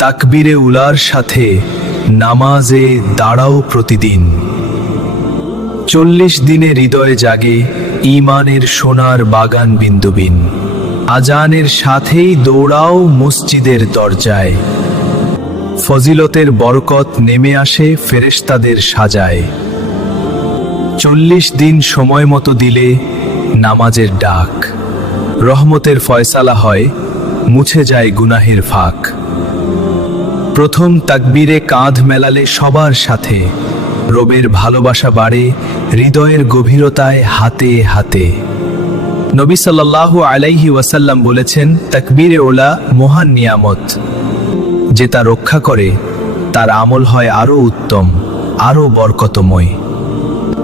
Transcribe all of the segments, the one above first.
তাকবীরে উলার সাথে নামাজে দাঁড়াও প্রতিদিন। 40 দিনে হৃদয়ে জাগে ঈমানের সোনার বাগান বিন্দুবিন। আজানের সাথেই দৌড়াও মসজিদের দরজায়। ফজিলতের বরকত নেমে আসে ফেরেশতাদের সাজায়। 40 দিন সময় মতো দিলে নামাজের ডাক, রহমতের ফয়সালা হয়, মুছে যায় গুনাহের ফাঁক। প্রথম তাকবীরে কাঁধ মেলালে সবার সাথে, রবের ভালোবাসা বাড়ে হৃদয়ের গভীরতায় হাতে হাতে। নবী সাল্লাল্লাহু আলাইহি ওয়াসাল্লাম বলেছেন, তাকবীরে ওলা মহান নিয়ামত, যে তা রক্ষা করে তার আমল হয় আরো উত্তম, আরো বরকতময়।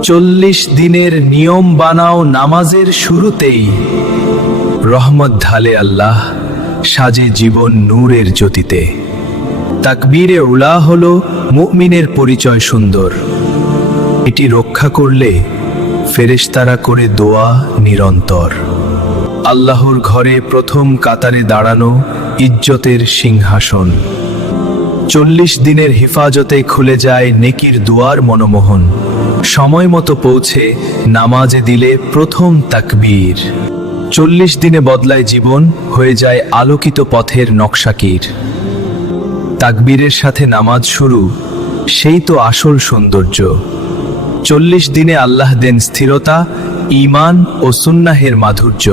40 দিনের নিয়ম বানাও নামাজের শুরুতেই, রহমত ঢালে আল্লাহ, সাজে জীবন নূরের জ্যোতিতে। তাকবীরে উলা হলো মুমিনের পরিচয় সুন্দর। এটি রক্ষা করলে ফেরেশতারা করে দোয়া নিরন্তর। আল্লাহর ঘরে প্রথম কাতারে দাঁড়ানো ইজ্জতের সিংহাসন। 40 দিনের হিফাজতে খুলে যায় নেকির দুয়ার মনোমোহন। সময় মতো পৌঁছে নামাজে দিলে প্রথম তাকবীর। 40 দিনে বদলায় জীবন, হয়ে যায় আলোকিত পথের নকশাকির। তাকবীরের সাথে নামাজ শুরু, সেই তো আসল সৌন্দর্য। 40 দিনে আল্লাহ দেন স্থিরতা, ঈমান ও সুন্নাহের মাধুর্য।